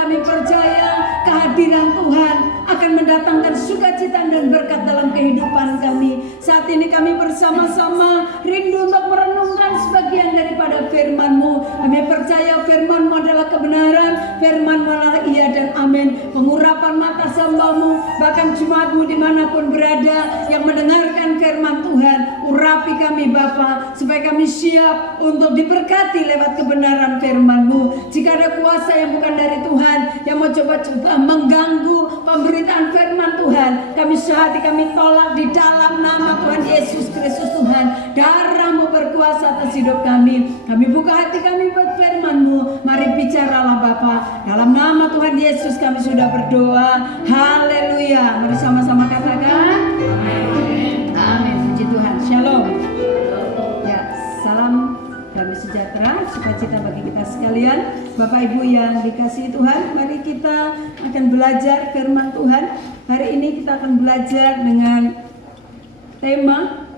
kami percaya kehadiran Tuhan akan mendatangkan sukacita dan berkat dalam kehidupan kami. Saat ini kami bersama-sama rindu untuk merenungkan sebagian daripada firman-Mu. Kami percaya firman-Mu adalah kebenaran, firman-Mu adalah iya dan amin. Pengurapan mata hamba-Mu, bahkan jemaat-Mu dimanapun berada yang mendengarkan firman Tuhan, urapi kami Bapa, supaya kami siap untuk diberkati lewat kebenaran firman-Mu. Jika ada kuasa yang bukan dari Tuhan yang mau coba-coba mengganggu pemberitaan firman Tuhan, kami sehati kami tolak di dalam nama Tuhan Yesus Kristus. Tuhan, darah-Mu berkuasa atas hidup kami. Kami buka hati kami buat firman-Mu. Mari bicaralah Bapa. Dalam nama Tuhan Yesus kami sudah berdoa. Haleluya. Mari sama-sama katakan amin. Amin. Puji Tuhan. Shalom. Ya, salam damai sejahtera, sukacita bagi kita sekalian. Bapak Ibu yang dikasihi Tuhan, mari kita akan belajar firman Tuhan. Hari ini kita akan belajar dengan tema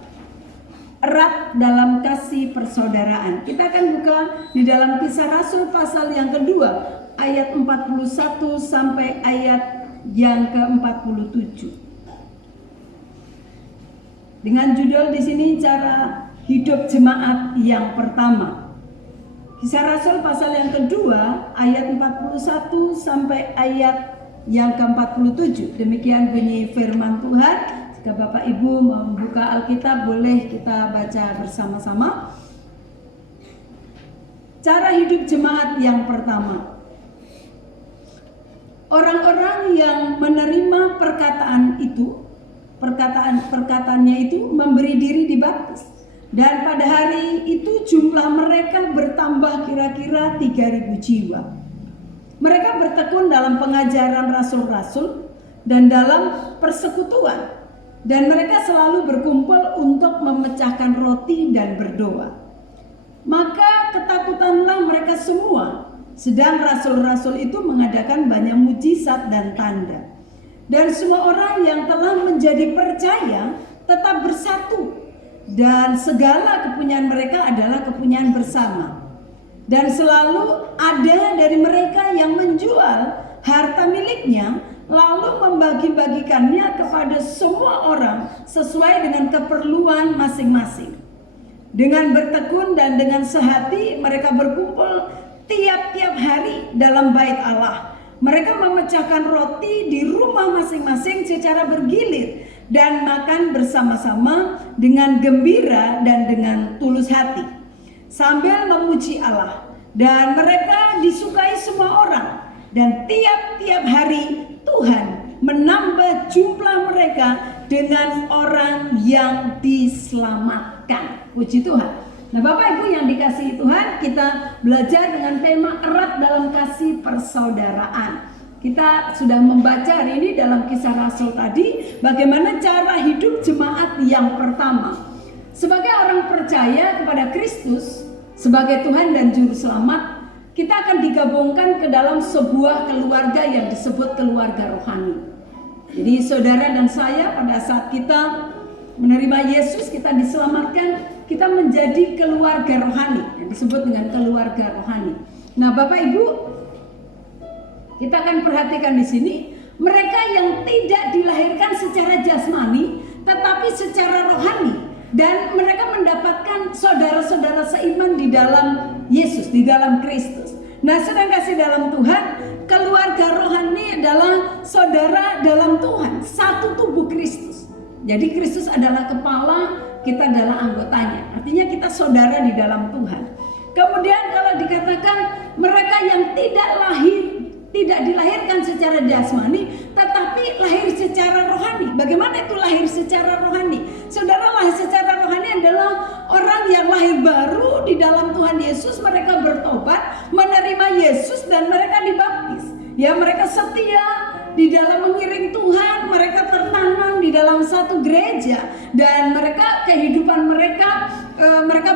erat dalam kasih persaudaraan. Kita akan buka di dalam Kisah Rasul pasal yang kedua, ayat 41 sampai ayat yang ke-47. Dengan judul di sini cara hidup jemaat yang pertama. Kisah Rasul pasal yang kedua ayat 41 sampai ayat yang ke-47. Demikian bunyi firman Tuhan. Jika Bapak Ibu membuka Alkitab, boleh kita baca bersama-sama. Cara hidup jemaat yang pertama. Orang-orang yang menerima perkataannya itu memberi diri dibaptis. Dan pada hari itu jumlah mereka bertambah kira-kira 3.000 jiwa. Mereka bertekun dalam pengajaran rasul-rasul dan dalam persekutuan. Dan mereka selalu berkumpul untuk memecahkan roti dan berdoa. Maka ketakutanlah mereka semua. Sedang rasul-rasul itu mengadakan banyak mujizat dan tanda. Dan semua orang yang telah menjadi percaya tetap bersatu. Dan segala kepunyaan mereka adalah kepunyaan bersama. Dan selalu ada dari mereka yang menjual harta miliknya, lalu membagi-bagikannya kepada semua orang sesuai dengan keperluan masing-masing. Dengan bertekun dan dengan sehati mereka berkumpul tiap-tiap hari dalam bait Allah. Mereka memecahkan roti di rumah masing-masing secara bergilir dan makan bersama-sama dengan gembira dan dengan tulus hati, sambil memuji Allah. Dan mereka disukai semua orang. Dan tiap-tiap hari Tuhan menambah jumlah mereka dengan orang yang diselamatkan. Puji Tuhan. Nah Bapak Ibu yang dikasihi Tuhan, kita belajar dengan tema erat dalam kasih persaudaraan. Kita sudah membaca hari ini dalam Kisah Rasul tadi bagaimana cara hidup jemaat yang pertama. Sebagai orang percaya kepada Kristus sebagai Tuhan dan Juru Selamat, kita akan digabungkan ke dalam sebuah keluarga yang disebut keluarga rohani. Jadi saudara dan saya pada saat kita menerima Yesus, kita diselamatkan, kita menjadi keluarga rohani yang disebut dengan keluarga rohani. Nah Bapak Ibu, kita akan perhatikan di sini mereka yang tidak dilahirkan secara jasmani tetapi secara rohani, dan mereka mendapatkan saudara-saudara seiman di dalam Yesus, di dalam Kristus. Nah sedang kasih dalam Tuhan, keluarga rohani adalah saudara dalam Tuhan, satu tubuh Kristus. Jadi Kristus adalah kepala, kita adalah anggotanya. Artinya kita saudara di dalam Tuhan. Kemudian kalau dikatakan mereka yang tidak dilahirkan secara jasmani tetapi lahir secara rohani. Bagaimana itu lahir secara rohani? Saudara, lahir secara rohani adalah orang yang lahir baru di dalam Tuhan Yesus. Mereka bertobat, menerima Yesus dan mereka dibaptis. Ya, mereka setia di dalam mengiring Tuhan, mereka tertanam di dalam satu gereja, dan mereka kehidupan mereka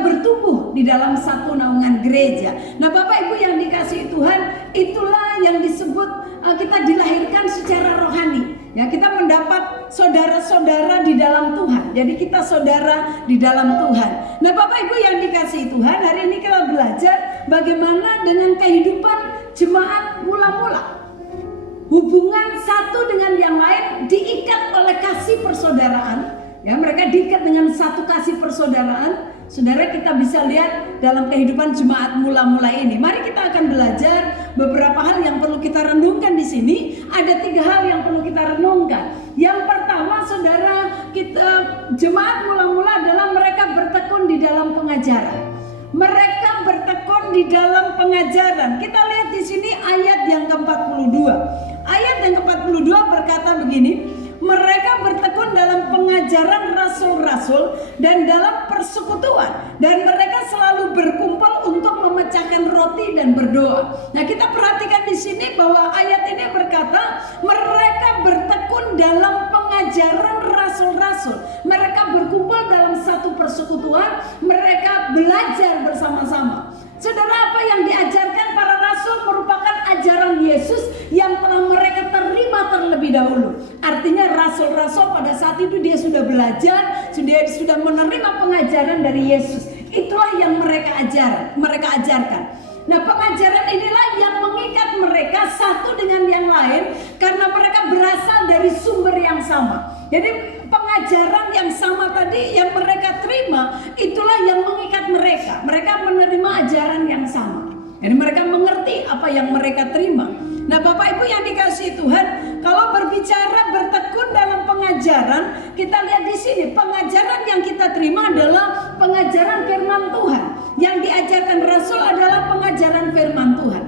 bertumbuh di dalam satu naungan gereja. Nah Bapak Ibu yang dikasihi Tuhan, itulah yang disebut kita dilahirkan secara rohani. Ya, kita mendapat saudara-saudara di dalam Tuhan. Jadi kita saudara di dalam Tuhan. Nah Bapak Ibu yang dikasihi Tuhan, hari ini kita belajar bagaimana dengan kehidupan jemaat mula-mula. hubungan satu dengan yang lain diikat oleh kasih persaudaraan. Ya, mereka diikat dengan satu kasih persaudaraan. Saudara, kita bisa lihat dalam kehidupan jemaat mula-mula ini. Mari kita akan belajar beberapa hal yang perlu kita renungkan di sini. Ada 3 hal yang perlu kita renungkan. Yang pertama, saudara, jemaat mula-mula adalah mereka bertekun di dalam pengajaran. Mereka bertekun di dalam pengajaran. Kita lihat di sini ayat yang ke-42. Ayat yang ke-42 berkata begini, mereka bertekun dalam pengajaran rasul-rasul dan dalam persekutuan, dan mereka selalu berkumpul untuk memecahkan roti dan berdoa. Nah, kita perhatikan di sini bahwa ayat ini berkata mereka bertekun dalam pengajaran rasul-rasul. Mereka berkumpul dalam satu persekutuan, mereka belajar bersama-sama. Saudara, apa yang diajarkan para rasul merupakan ajaran Yesus yang telah mereka terima terlebih dahulu. Artinya rasul-rasul pada saat itu dia sudah belajar, sudah menerima pengajaran dari Yesus. Itulah yang mereka ajarkan. Nah, pengajaran inilah yang mengikat mereka satu dengan yang lain karena mereka berasal dari sumber yang sama. Jadi pengajaran yang sama tadi yang mereka terima, itulah yang mengikat mereka. Mereka menerima ajaran yang sama. Jadi mereka mengerti apa yang mereka terima. Nah, Bapak Ibu yang dikasihi Tuhan, kalau berbicara bertekun dalam pengajaran, kita lihat di sini pengajaran yang kita terima adalah pengajaran firman Tuhan. Yang diajarkan Rasul adalah pengajaran firman Tuhan.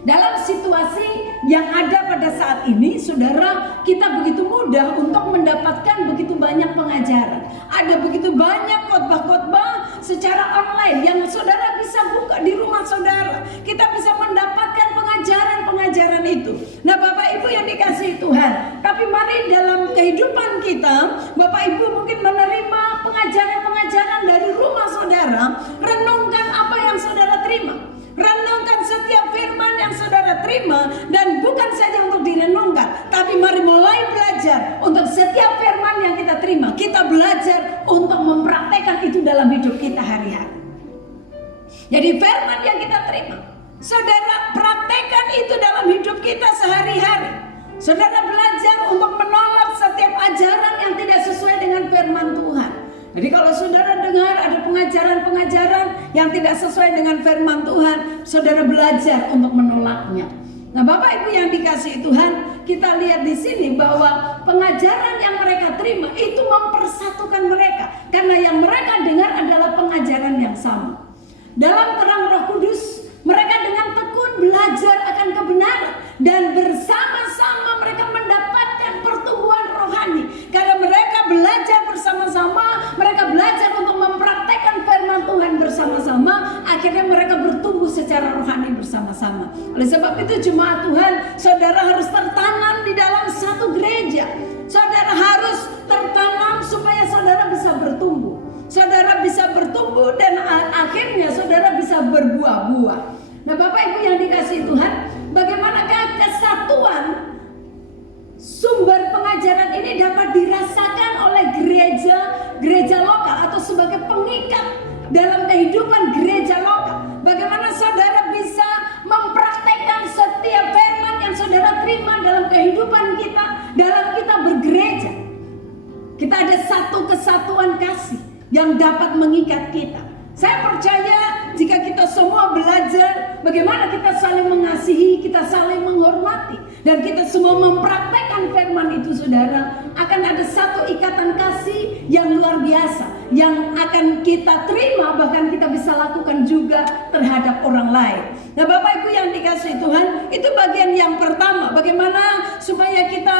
Dalam situasi yang ada pada saat ini, saudara, kita begitu mudah untuk mendapatkan begitu banyak pengajaran. Ada begitu banyak khotbah-khotbah secara online yang saudara bisa buka di rumah saudara. Kita bisa mendapatkan pengajaran-pengajaran itu. Nah, Bapak Ibu yang dikasihi Tuhan, tapi mari dalam kehidupan kita, Bapak Ibu mungkin menerima pengajaran-pengajaran dari rumah saudara. Renungkan apa yang saudara terima. Renungkan setiap firman yang saudara terima, dan bukan saja untuk direnungkan, tapi mari mulai belajar untuk setiap firman yang kita terima. Kita belajar untuk mempraktekkan itu dalam hidup kita hari-hari. Jadi firman yang kita terima, saudara praktekkan itu dalam hidup kita sehari-hari. Saudara belajar untuk menolak setiap ajaran yang tidak sesuai dengan firman Tuhan. Jadi kalau saudara dengar ada pengajaran-pengajaran yang tidak sesuai dengan firman Tuhan, saudara belajar untuk menolaknya. Nah, Bapak Ibu yang dikasihi Tuhan, kita lihat di sini bahwa pengajaran yang mereka terima itu mempersatukan mereka, karena yang mereka dengar adalah pengajaran yang sama. Dalam terang Roh Kudus, mereka dengan tekun belajar akan kebenaran, dan bersama-sama mereka mendapatkan pertumbuhan rohani. Karena mereka belajar bersama-sama, mereka belajar untuk mempraktekkan firman Tuhan bersama-sama, akhirnya mereka bertumbuh secara rohani bersama-sama. Oleh sebab itu jemaat Tuhan, saudara harus tertanam di dalam satu gereja. Saudara harus tertanam supaya saudara bisa bertumbuh. Saudara bisa bertumbuh dan akhirnya saudara bisa berbuah-buah. Nah, Bapak Ibu yang dikasihi Tuhan, bagaimanakah kesatuan sumber pengajaran ini dapat dirasakan oleh gereja lokal atau sebagai pengikat dalam kehidupan gereja lokal? Bagaimana saudara bisa mempraktekkan setiap firman yang saudara terima dalam kehidupan kita, dalam kita bergereja? Kita ada satu kesatuan kasih yang dapat mengikat kita. Saya percaya jika kita semua belajar bagaimana kita saling mengasihi, kita saling menghormati, dan kita semua mempraktekkan firman itu, saudara, akan ada satu ikatan kasih yang luar biasa yang akan kita terima, bahkan kita bisa lakukan juga terhadap orang lain. Nah, Bapak Ibu yang dikasihi Tuhan, itu bagian yang pertama, bagaimana supaya kita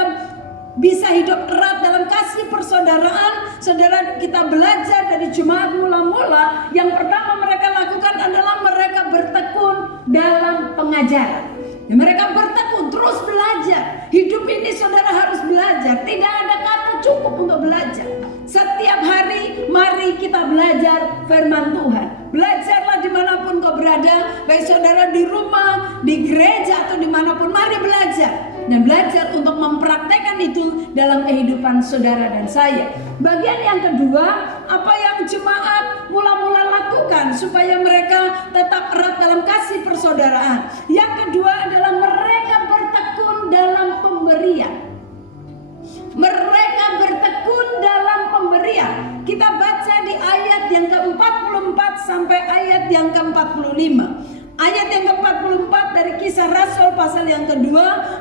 bisa hidup erat dalam kasih persaudaraan. Saudara, kita belajar dari jemaat mula-mula. Yang pertama mereka lakukan adalah mereka bertekun dalam pengajaran. Mereka bertekun terus belajar. Hidup ini saudara harus belajar. Tidak ada kata cukup untuk belajar. Setiap hari mari kita belajar firman Tuhan. Belajarlah dimanapun kau berada, baik saudara di rumah, di gereja, atau dimanapun. Mari belajar. Dan belajar untuk mempraktekkan itu dalam kehidupan saudara dan saya. Bagian yang kedua, apa yang jemaat mula-mula lakukan supaya mereka tetap erat dalam kasih persaudaraan. Yang kedua adalah mereka bertekun dalam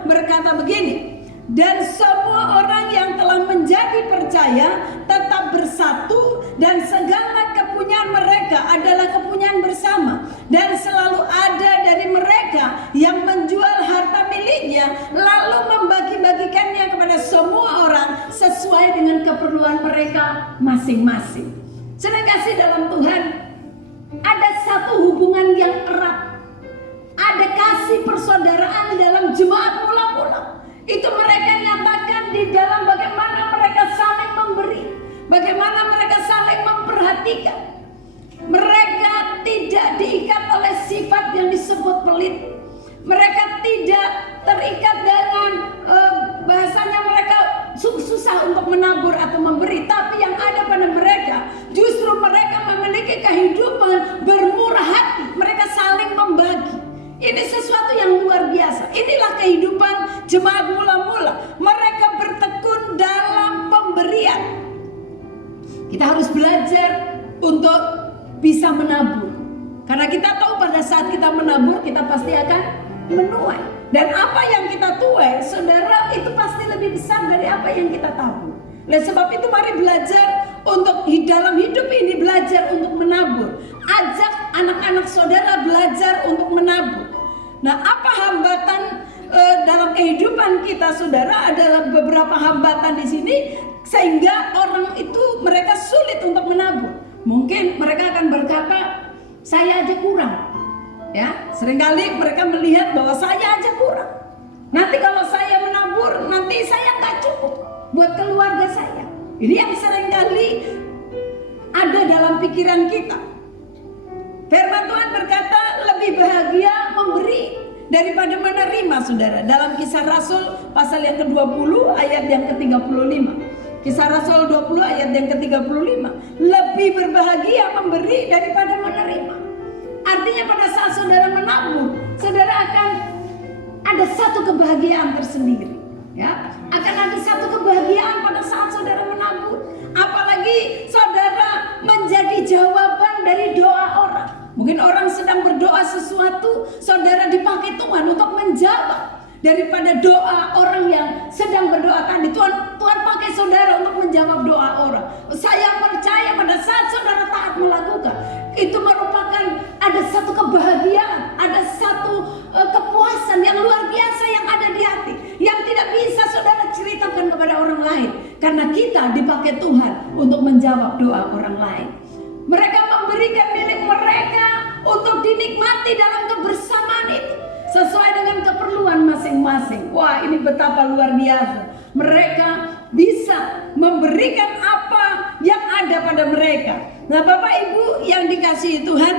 berkata begini, dan semua orang yang telah menjadi percaya tetap bersatu, dan segala kepunyaan mereka adalah kepunyaan bersama, dan selalu ada dari mereka yang menjual harta miliknya lalu membagi-bagikannya kepada semua orang sesuai dengan keperluan mereka masing-masing. Saudara kasih dalam Tuhan, ada satu hubungan yang erat, ada kasih persaudaraan dalam jemaat mula-mula. Itu mereka nyatakan di dalam bagaimana mereka saling memberi, bagaimana mereka saling memperhatikan. Mereka tidak diikat oleh sifat yang disebut pelit. Mereka tidak terikat dengan bahasanya mereka susah untuk menabur atau memberi. Tapi yang ada pada mereka, justru mereka memiliki kehidupan bermurah hati. Mereka saling membagi. Ini sesuatu yang luar biasa. Inilah kehidupan jemaat mula-mula. Mereka bertekun dalam pemberian. Kita harus belajar untuk bisa menabur. Karena kita tahu pada saat kita menabur, kita pasti akan menuai. Dan apa yang kita tuai, saudara, itu pasti lebih besar dari apa yang kita tabur. Oleh sebab itu mari belajar untuk dalam hidup ini, belajar untuk menabur. Ajak anak-anak saudara belajar untuk menabur. Nah, apa hambatan dalam kehidupan kita, saudara? Adalah beberapa hambatan di sini sehingga orang itu mereka sulit untuk menabur. Mungkin mereka akan berkata, saya aja kurang. Ya, seringkali mereka melihat bahwa saya aja kurang. Nanti kalau saya menabur, nanti saya nggak cukup buat keluarga saya. Ini yang seringkali ada dalam pikiran kita. Firman Tuhan berkata lebih bahagia memberi daripada menerima, saudara. Dalam Kisah Rasul pasal yang ke-20 ayat yang ke-35. Kisah Rasul 20 ayat yang ke-35. Lebih berbahagia memberi daripada menerima. Artinya pada saat saudara menabur, saudara akan ada satu kebahagiaan tersendiri. Ya, akan ada satu kebahagiaan pada saat saudara menabur. Apalagi saudara menjadi jawaban dari doa orang. Mungkin orang sedang berdoa sesuatu, saudara dipakai Tuhan untuk menjawab daripada doa orang yang sedang berdoa tadi. Tuhan pakai saudara untuk menjawab doa orang. Saya percaya pada saat saudara taat melakukan, itu merupakan ada satu kebahagiaan, ada satu kepuasan yang luar biasa yang ada di hati, yang tidak bisa saudara ceritakan kepada orang lain, karena kita dipakai Tuhan untuk menjawab doa orang lain. Mereka memberikan milik mereka untuk dinikmati dalam kebersamaan itu sesuai dengan keperluan masing-masing. Wah, ini betapa luar biasa. Mereka bisa memberikan apa yang ada pada mereka. Nah, Bapak Ibu yang dikasihi Tuhan,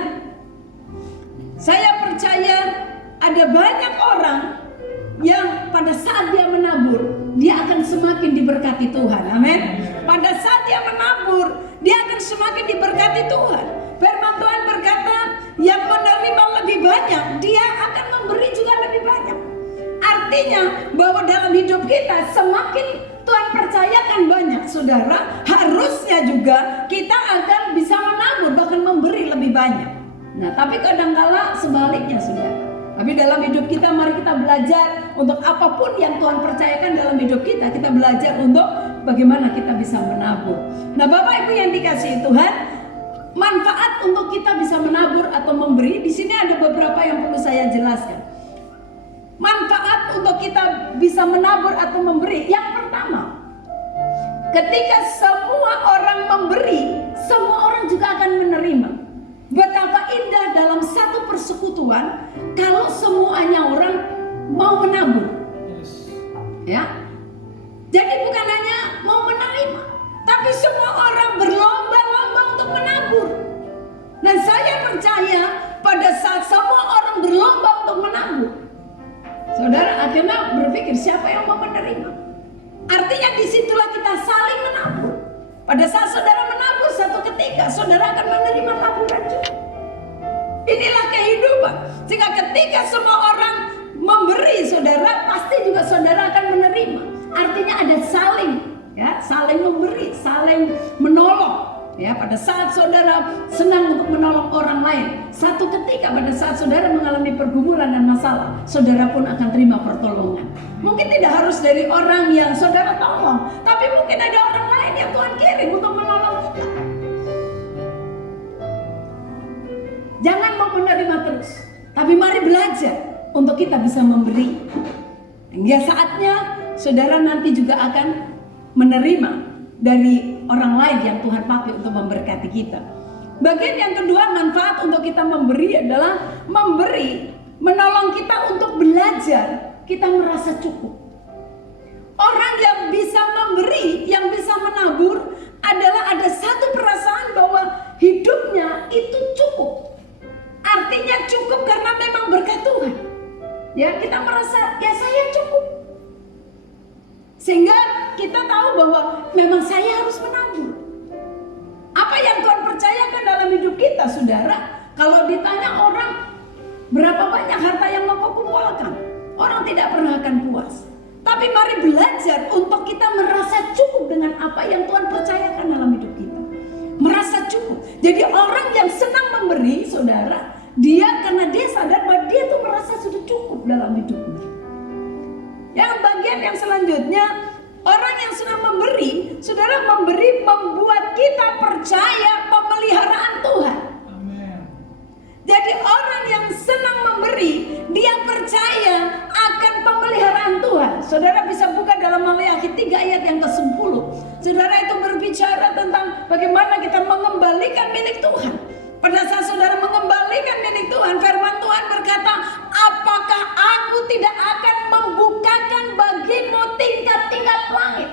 saya percaya ada banyak orang yang pada saat dia menabur, dia akan semakin diberkati Tuhan. Amin. Pada saat dia menabur, dia akan semakin diberkati Tuhan. Firman Tuhan berkata, yang menerima lebih banyak, dia akan memberi juga lebih banyak. Artinya bahwa dalam hidup kita, semakin Tuhan percayakan banyak, saudara, harusnya juga kita akan bisa menabur, bahkan memberi lebih banyak. Nah, tapi kadang-kala sebaliknya, saudara. Tapi dalam hidup kita, mari kita belajar untuk apapun yang Tuhan percayakan dalam hidup kita, kita belajar untuk bagaimana kita bisa menabur. Nah, Bapak Ibu yang dikasihi Tuhan, manfaat untuk kita bisa menabur atau memberi, di sini ada beberapa yang perlu saya jelaskan. Manfaat untuk kita bisa menabur atau memberi, yang pertama, ketika semua orang memberi, semua orang juga akan menerima. Betapa indah dalam satu persekutuan kalau semuanya orang mau menabur. Ya. Jadi bukan hanya mau menerima, tapi semua orang berlomba-lomba untuk menabur. Dan saya percaya pada saat semua orang berlomba untuk menabur, saudara akhirnya berpikir siapa yang mau menerima. Artinya disitulah kita saling menabur. Pada saat saudara menabur, satu ketika saudara akan menerima taburan juga. Inilah kehidupan. Sehingga ketika semua orang memberi, saudara pasti juga saudara akan menerima. Artinya ada saling, ya, saling memberi, saling menolong, Ya, pada saat saudara senang untuk menolong orang lain, satu ketika pada saat saudara mengalami pergumulan dan masalah, saudara pun akan terima pertolongan. Mungkin tidak harus dari orang yang saudara tolong, tapi mungkin ada orang lain yang Tuhan kirim untuk menolong kita. Jangan mau menerima terus, tapi mari belajar untuk kita bisa memberi. Hingga saatnya saudara nanti juga akan menerima dari orang lain yang Tuhan pakai untuk memberkati kita. Bagian yang kedua, manfaat untuk kita memberi adalah memberi, menolong kita untuk belajar kita merasa cukup. Orang yang bisa memberi, yang bisa menabur adalah ada satu perasaan bahwa hidupnya itu cukup. Artinya cukup karena memang berkat Tuhan. Ya, kita merasa ya saya cukup. Sehingga kita tahu bahwa memang saya harus menabur. Apa yang Tuhan percayakan dalam hidup kita, saudara? Kalau ditanya orang berapa banyak harta yang mau kau kumpulkan, orang tidak pernah akan puas. Tapi mari belajar untuk kita merasa cukup dengan apa yang Tuhan percayakan dalam hidup kita. Merasa cukup. Jadi orang yang senang memberi, saudara, dia karena dia sadar bahwa dia tuh merasa sudah cukup dalam hidupnya. Yang bagian yang selanjutnya, orang yang senang memberi, saudara, memberi membuat kita percaya pemeliharaan Tuhan. Amen. Jadi orang yang senang memberi, dia percaya akan pemeliharaan Tuhan. Saudara bisa buka dalam Maleakhi 3 ayat yang ke-10. Saudara, itu berbicara tentang bagaimana kita mengembalikan milik Tuhan. Pada saat saudara mengembalikan milik Tuhan, firman Tuhan berkata, apakah aku tidak akan membukakan bagimu tingkat-tingkat langit?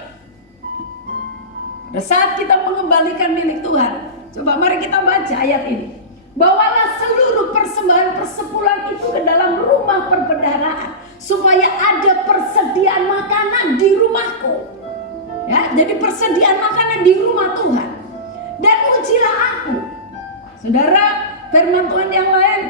Pada saat kita mengembalikan milik Tuhan, coba mari kita baca ayat ini. Bawalah seluruh persembahan persepuluhan itu ke dalam rumah perbendaharaan, supaya ada persediaan makanan di rumahku. Ya, jadi persediaan makanan di rumah Tuhan. Dan ujilah aku. Saudara, firman Tuhan yang lain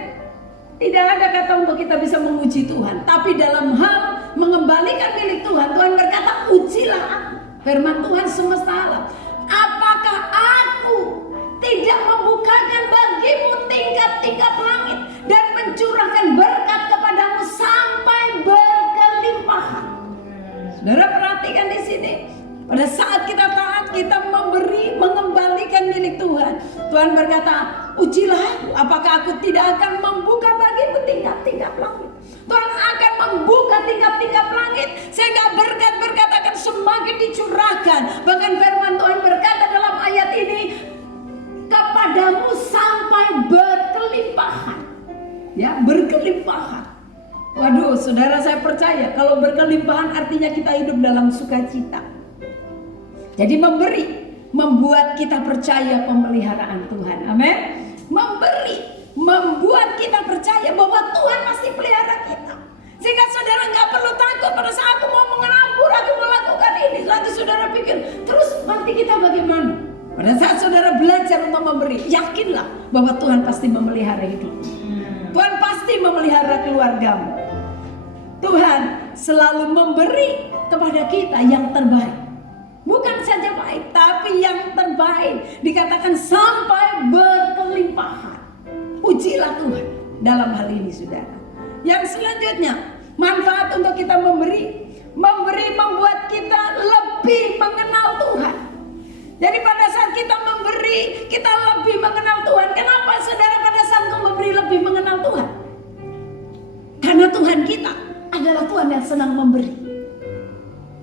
tidak ada kata untuk kita bisa menguji Tuhan. Tapi dalam hal mengembalikan milik Tuhan, Tuhan berkata, ujilah aku. Firman Tuhan semesta alam. Apakah aku tidak membukakan bagimu tingkat-tingkat langit dan mencurahkan berkat kepadamu sampai berkelimpahan? Saudara, perhatikan di sini. Pada saat kita taat, kita memberi, mengembalikan milik Tuhan. Tuhan berkata, ujilah aku, apakah aku tidak akan membuka bagimu tingkat-tingkat langit. Tuhan akan membuka tingkat-tingkat langit, sehingga berkat-berkat akan semakin dicurahkan. Bahkan firman Tuhan berkata dalam ayat ini, kepadamu sampai berkelimpahan. Ya, berkelimpahan. Waduh, saudara, saya percaya kalau berkelimpahan artinya kita hidup dalam sukacita. Jadi memberi membuat kita percaya pemeliharaan Tuhan. Amin. Memberi membuat kita percaya bahwa Tuhan pasti pelihara kita. Sehingga saudara nggak perlu takut pada saat aku mau menabur, aku melakukan ini. Nanti saudara pikir, terus nanti kita bagaimana? Pada saat saudara belajar untuk memberi, yakinlah bahwa Tuhan pasti memelihara hidupmu. Tuhan pasti memelihara keluargamu. Tuhan selalu memberi kepada kita yang terbaik. Bukan saja baik, tapi yang terbaik. Dikatakan sampai berkelimpahan. Pujilah Tuhan dalam hal ini, saudara. Yang selanjutnya, manfaat untuk kita memberi. Memberi membuat kita lebih mengenal Tuhan. Jadi pada saat kita memberi, kita lebih mengenal Tuhan. Kenapa, saudara, pada saat kau memberi lebih mengenal Tuhan? Karena Tuhan kita adalah Tuhan yang senang memberi.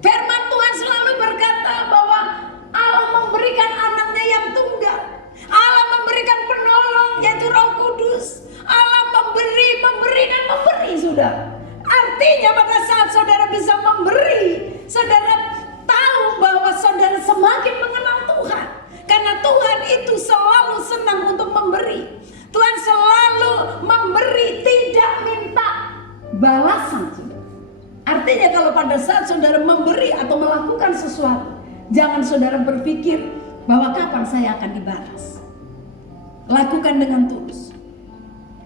Firman Tuhan selalu berkata bahwa Allah memberikan anaknya yang tunggal. Allah memberikan penolong, yaitu Roh Kudus. Allah memberi, dan memberi, saudara. Artinya pada saat saudara bisa memberi, saudara tahu bahwa saudara semakin mengenal Tuhan. Karena Tuhan itu selalu senang untuk memberi. Tuhan selalu memberi, tidak minta balasan, saudara. Artinya kalau pada saat saudara memberi atau melakukan sesuatu, jangan saudara berpikir bahwa kapan saya akan dibalas. Lakukan dengan tulus.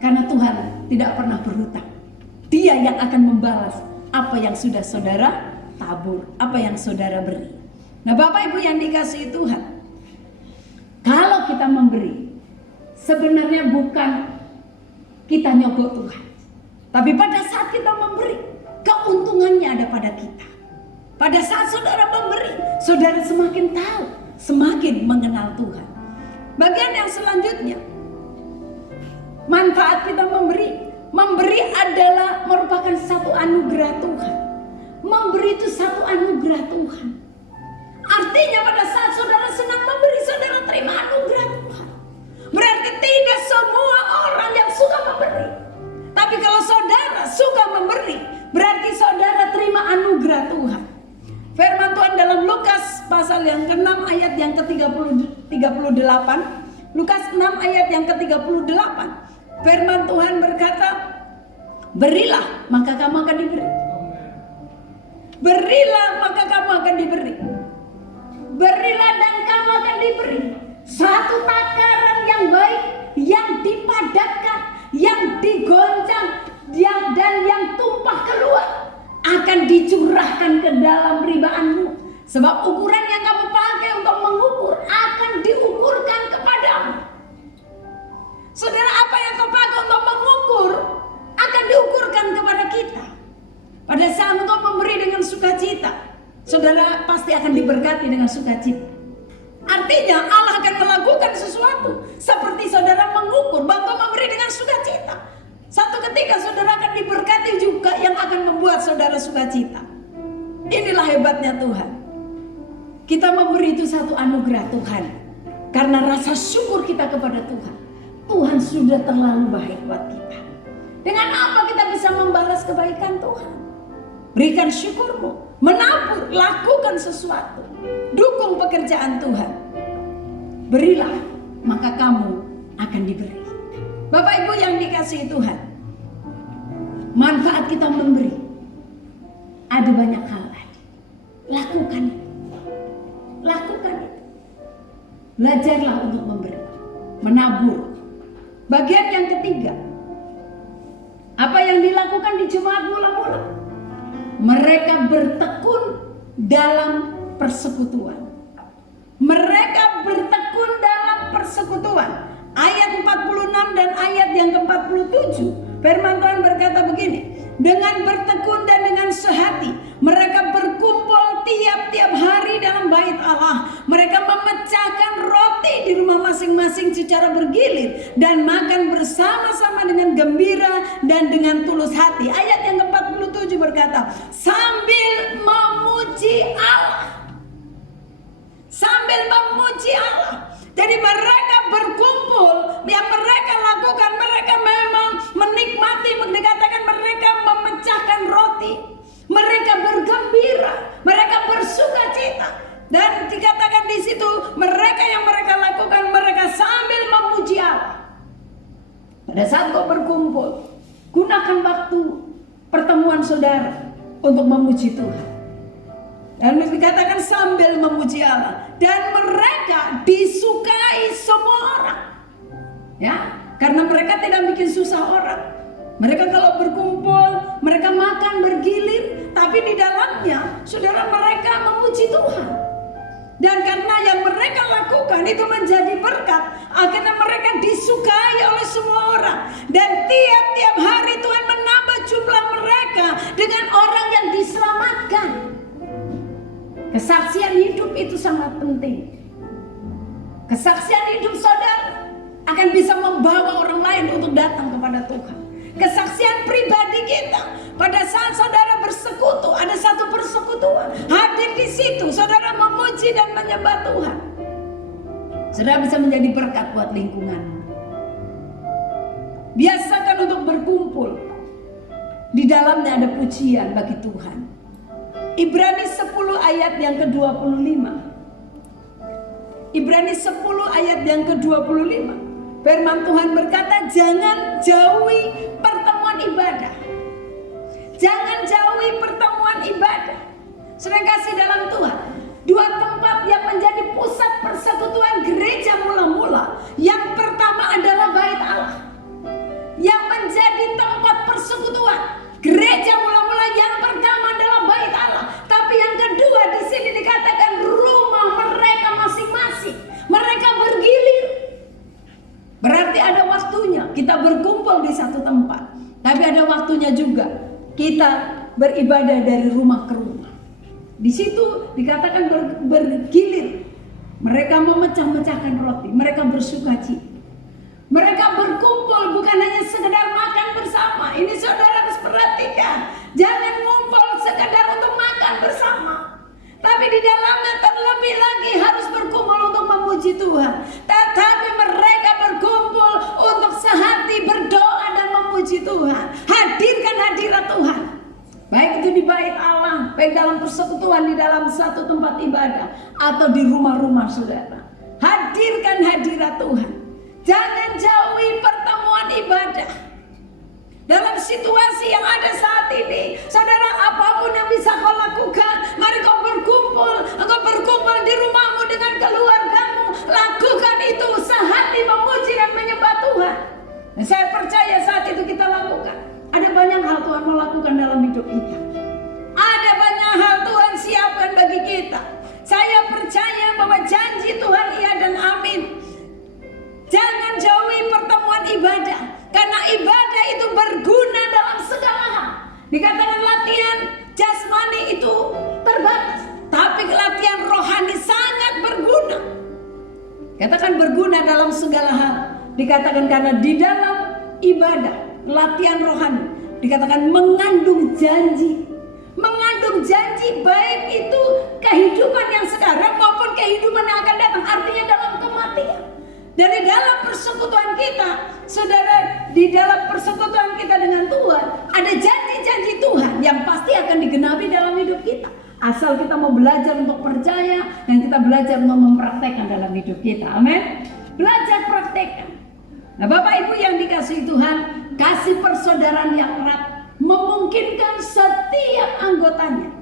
Karena Tuhan tidak pernah berhutang. Dia yang akan membalas apa yang sudah saudara tabur, apa yang saudara beri. Nah, Bapak Ibu yang dikasihi Tuhan, kalau kita memberi, sebenarnya bukan kita nyogok Tuhan. Tapi pada saat kita memberi, keuntungannya ada pada kita. Pada saat saudara memberi, saudara semakin tahu, semakin mengenal Tuhan. Bagian yang selanjutnya, manfaat kita memberi. Memberi adalah merupakan satu anugerah Tuhan. Memberi itu satu anugerah Tuhan. Artinya pada saat saudara senang memberi, saudara terima anugerah Tuhan. Berarti tidak semua orang yang suka memberi. Tapi kalau saudara suka memberi, berarti saudara terima anugerah Tuhan. Firman Tuhan dalam Lukas pasal yang ke-6 ayat yang ke-38. Lukas 6 ayat yang ke-38. Firman Tuhan berkata, berilah maka kamu akan diberi. Berilah maka kamu akan diberi. Berilah dan kamu akan diberi. Satu takaran yang baik, yang dipadatkan, yang digoncang, dan yang tumpah keluar, akan dicurahkan ke dalam ribaanmu. Sebab ukuran yang kamu pakai untuk mengukur akan diukurkan kepadamu. Saudara, apa yang kau pakai untuk mengukur akan diukurkan kepada kita. Pada saat engkau memberi dengan sukacita, saudara pasti akan diberkati dengan sukacita. Artinya Allah akan melakukan sesuatu seperti saudara mengukur bahwa memberi dengan sukacita. Satu ketika saudara akan diberkati juga yang akan membuat saudara sukacita. Inilah hebatnya Tuhan. Kita memberi itu satu anugerah Tuhan. Karena rasa syukur kita kepada Tuhan. Tuhan sudah terlalu baik buat kita. Dengan apa kita bisa membalas kebaikan Tuhan? Berikan syukurmu, menabur, lakukan sesuatu, dukung pekerjaan Tuhan. Berilah, maka kamu akan diberi. Bapak Ibu yang dikasihi Tuhan, manfaat kita memberi ada banyak hal tadi. Lakukan itu. Lakukan itu. Belajarlah untuk memberi, menabur. Bagian yang ketiga, apa yang dilakukan di jemaat mula-mula? Mereka bertekun dalam persekutuan. Mereka bertekun dalam persekutuan. Ayat 46 dan ayat yang ke-47, firman Tuhan berkata begini, dengan bertekun dan dengan sehati mereka berkumpul tiap-tiap hari dalam bait Allah. Mereka memecahkan roti di rumah masing-masing secara bergilir dan makan bersama-sama dengan gembira dan dengan tulus hati. Ayat yang ke-47 berkata, sambil memuji Allah. Sambil memuji Allah. Jadi mereka berkumpul, yang mereka lakukan, mereka memang menikmati, dikatakan mereka memecahkan roti. Mereka bergembira, mereka bersukacita. Dan dikatakan di situ, mereka yang mereka lakukan, mereka sambil memuji Allah. Pada saat kau berkumpul, gunakan waktu pertemuan saudara untuk memuji Tuhan. Dan dikatakan sambil memuji Allah. Dan mereka disukai semua orang. Ya, karena mereka tidak bikin susah orang. Mereka kalau berkumpul, mereka makan bergilir, tapi di dalamnya, saudara, mereka memuji Tuhan. Dan karena yang mereka lakukan itu menjadi berkat, akhirnya mereka disukai oleh semua orang. Dan tiap-tiap hari Tuhan menambah jumlah mereka dengan orang yang diselamatkan. Kesaksian hidup itu sangat penting. Kesaksian hidup saudara akan bisa membawa orang lain untuk datang kepada Tuhan. Kesaksian pribadi kita pada saat saudara bersekutu, ada satu persekutuan, hadir di situ, saudara memuji dan menyembah Tuhan. Saudara bisa menjadi berkat buat lingkungan. Biasakan untuk berkumpul. Di dalamnya ada pujian bagi Tuhan. Ibrani 10 ayat yang ke-25. Ibrani 10 ayat yang ke-25. Firman Tuhan berkata, jangan jauhi pertemuan ibadah. Jangan jauhi pertemuan ibadah. Saudara kasih dalam Tuhan, dua tempat yang menjadi pusat persekutuan gereja mula-mula. Yang pertama adalah bait Allah, yang menjadi tempat persekutuan gereja mula-mula. Yang pertama adalah bait Allah, tapi yang kedua di sini dikatakan rumah mereka masing-masing. Mereka bergilir. kita beribadah dari rumah ke rumah. Di situ dikatakan bergilir. Mereka memecah-mecahkan roti, mereka bersukacita. Mereka berkumpul bukan hanya sekedar makan bersama. Ini saudara harus perhatikan. Jangan ngumpul sekedar untuk makan bersama. Tapi di dalamnya terlebih lagi harus berkumpul untuk memuji Tuhan. Tetapi mereka berkumpul untuk sehati berdoa dan memuji Tuhan. Hadirkan hadirat Tuhan. Baik itu di bait Allah, baik dalam persekutuan di dalam satu tempat ibadah, atau di rumah-rumah saudara. Hadirkan hadirat Tuhan. Jangan jauhi pertemuan ibadah. Dalam situasi yang ada saat ini, saudara, apapun yang bisa kau lakukan, mari kau berkumpul. Engkau berkumpul di rumahmu dengan keluargamu. Lakukan itu sehati memuji dan menyembah Tuhan. Dan saya percaya saat itu kita lakukan. Ada banyak hal Tuhan melakukan dalam hidup kita. Ada banyak hal Tuhan siapkan bagi kita. Saya percaya bahwa janji Tuhan iya dan amin. Jangan jauhi pertemuan ibadah, karena ibadah itu berguna dalam segala hal. Dikatakan latihan jasmani itu terbatas, tapi latihan rohani sangat berguna. Katakan berguna dalam segala hal. Dikatakan karena di dalam ibadah, latihan rohani, dikatakan mengandung janji. Mengandung janji baik itu kehidupan yang sekarang maupun kehidupan yang akan datang. Artinya dalam kematian. Dari dalam persekutuan kita, saudara, di dalam persekutuan kita dengan Tuhan, ada janji-janji Tuhan yang pasti akan digenapi dalam hidup kita. Asal kita mau belajar untuk percaya dan kita belajar untuk mempraktekkan dalam hidup kita. Amin. Belajar praktekkan. Nah, Bapak Ibu yang dikasihi Tuhan, kasih persaudaraan yang erat memungkinkan setiap anggotanya.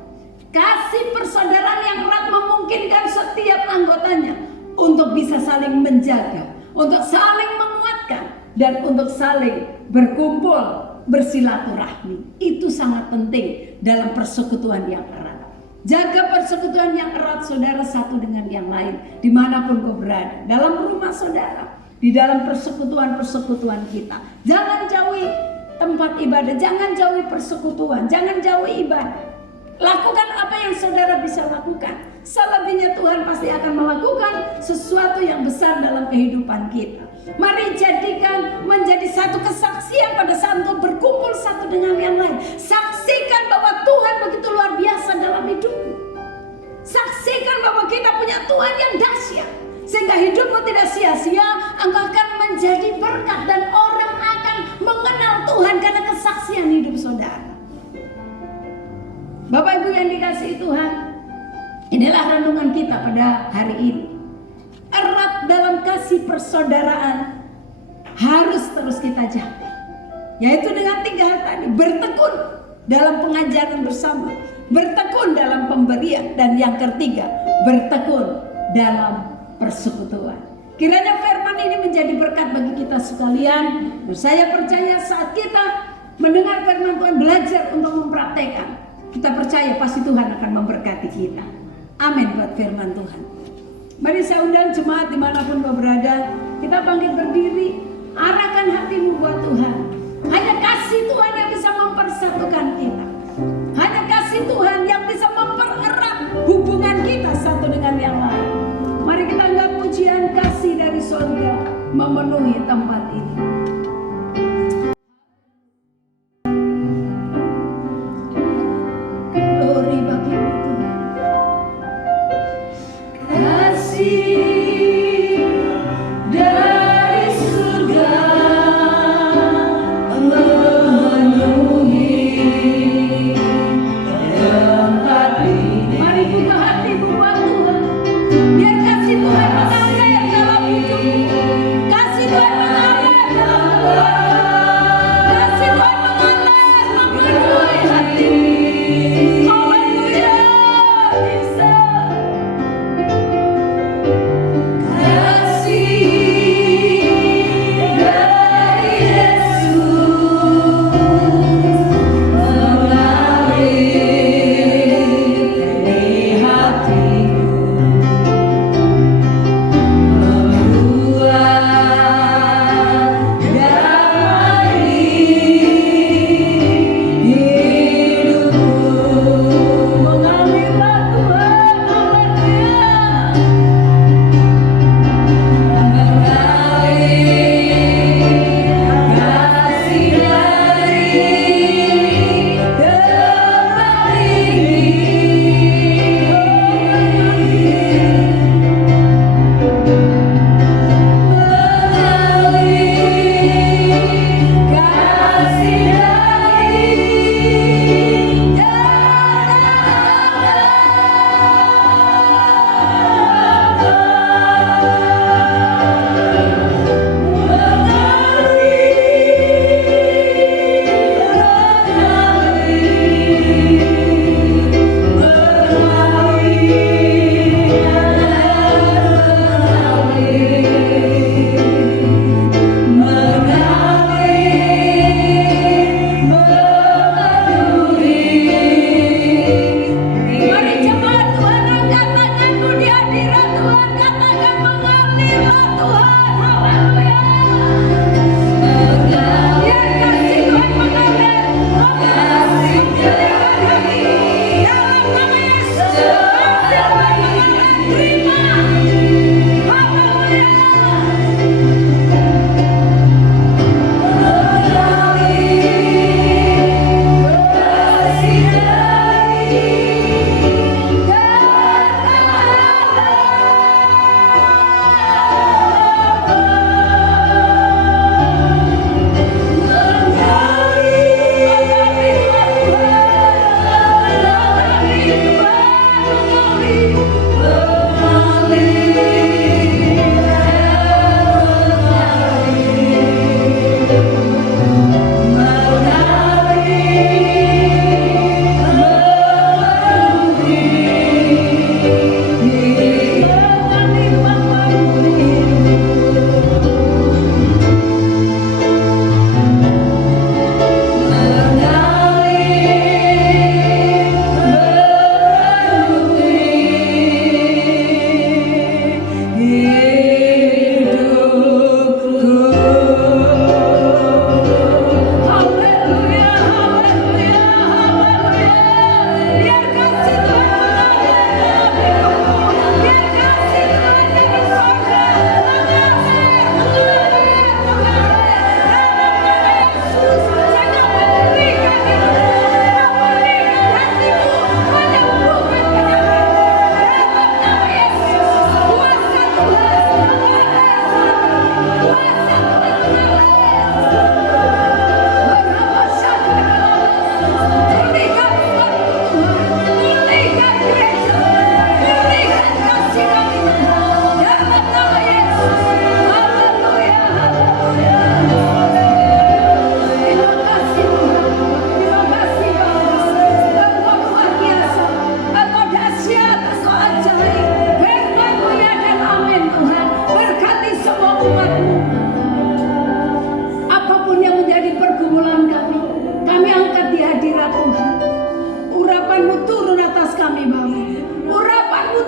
Kasih persaudaraan yang erat memungkinkan setiap anggotanya untuk bisa saling menjaga, untuk saling menguatkan, dan untuk saling berkumpul, bersilaturahmi. Itu sangat penting dalam persekutuan yang erat. Jaga persekutuan yang erat saudara satu dengan yang lain, dimanapun kau berada, dalam rumah saudara, di dalam persekutuan-persekutuan kita. Jangan jauhi tempat ibadah, jangan jauhi persekutuan, jangan jauhi ibadah. Lakukan apa yang saudara bisa lakukan. Selebihnya Tuhan pasti akan melakukan sesuatu yang besar dalam kehidupan kita. Mari jadikan menjadi satu kesaksian pada saat untuk berkumpul satu dengan yang lain. Saksikan bahwa Tuhan begitu luar biasa dalam hidupmu. Saksikan bahwa kita punya Tuhan yang dahsyat, sehingga hidupmu tidak sia-sia. Engkau akan menjadi berkat dan orang akan mengenal Tuhan karena kesaksian hidup saudara. Bapak Ibu yang dikasihi Tuhan, inilah renungan kita pada hari ini. Erat dalam kasih persaudaraan harus terus kita jaga, yaitu dengan 3 hal tadi: bertekun dalam pengajaran bersama, bertekun dalam pemberian, dan yang ketiga, bertekun dalam persekutuan. Kiranya firman ini menjadi berkat bagi kita sekalian. Dan saya percaya saat kita mendengar firman Tuhan, belajar untuk mempraktekkan, kita percaya pasti Tuhan akan memberkati kita. Amin buat firman Tuhan. Mari saya undang jemaat dimanapun kau berada, kita bangkit berdiri, arahkan hatimu buat Tuhan. Hanya kasih Tuhan yang bisa mempersatukan kita. Hanya kasih Tuhan yang bisa mempererat hubungan kita satu dengan yang lain. Mari kita anggap pujian kasih dari surga memenuhi tempat ini. Glory bagi Tuhan. Kasih dari surga memenuhi tempat ini. Mari buka hatimu buat Tuhan. Biar kasih Tuhan mengalir dalam hidupmu. Kasih Tuhan mengalir dalam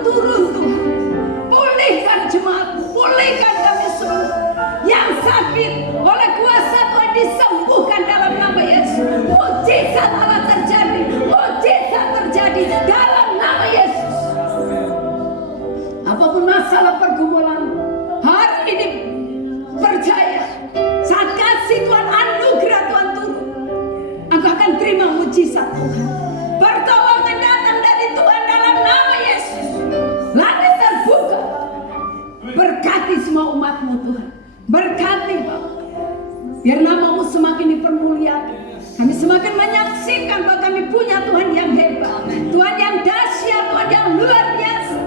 turun Tuhan. Pulihkan jemaat, pulihkan kami semua. Yang sakit oleh kuasa Tuhan disembuhkan dalam nama Yesus. Mujizat Allah terjadi, mujizat terjadi dalam nama Yesus. Apapun masalah pergumulan hari ini, percaya saat kasih Tuhan, anugerah Tuhan turun, engkau akan terima mujizat Tuhan. Pertolongan datang dari Tuhan dalam nama Yesus. Langit terbuka. Berkati semua umat-Mu Tuhan. Berkati Bapak. Biar nama-Mu semakin dipermuliakan. Kami semakin menyaksikan bahwa kami punya Tuhan yang hebat, Tuhan yang dahsyat, Tuhan yang luar biasa.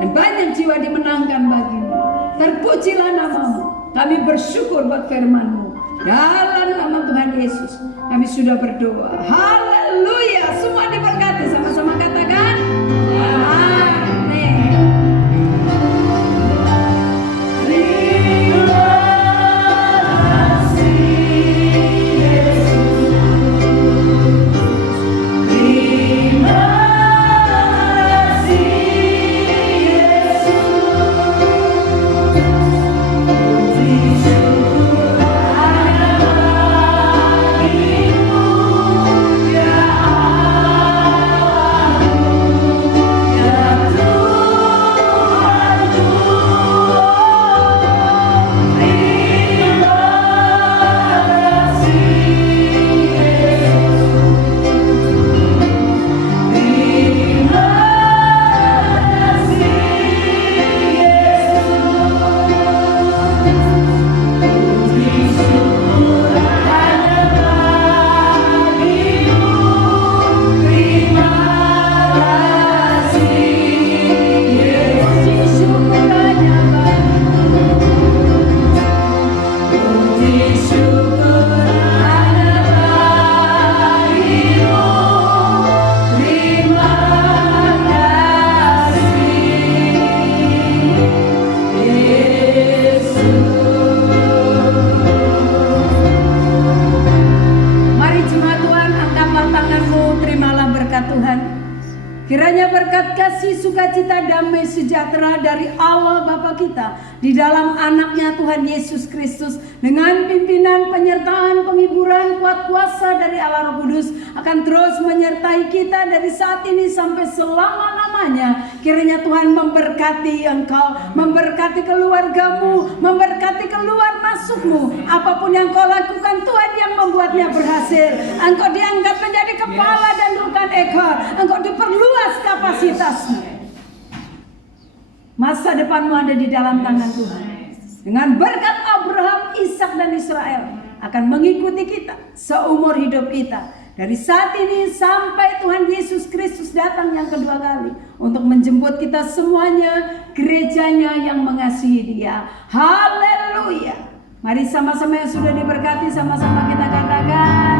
Dan banyak jiwa dimenangkan bagi-Mu. Terpujilah nama-Mu. Kami bersyukur buat firman-Mu. Dalam nama Tuhan Yesus kami sudah berdoa. Haleluya. Semua diberkati, sama-sama katakan amin. Kiranya berkat kasih, sukacita, damai, sejahtera dari Allah Bapa kita di dalam anaknya Tuhan Yesus Kristus, dengan pimpinan, penyertaan, penghiburan, kuat kuasa dari Allah Roh Kudus akan terus menyertai kita dari saat ini sampai selama-lamanya. Kiranya Tuhan memberkati engkau, memberkati keluargamu, memberkati keluar masukmu. Apapun yang kau lakukan, Tuhan yang membuatnya berhasil. Engkau dianggap menjadi kepala dan bukan ekor. Engkau diperluas kapasitasmu. Masa depanmu ada di dalam tangan Tuhan. Dengan berkat Abraham, Ishak dan Israel akan mengikuti kita seumur hidup kita. Dari saat ini sampai Tuhan Yesus Kristus datang yang kedua kali untuk menjemput kita semuanya, gerejanya yang mengasihi Dia. Haleluya. Mari sama-sama yang sudah diberkati, sama-sama kita katakan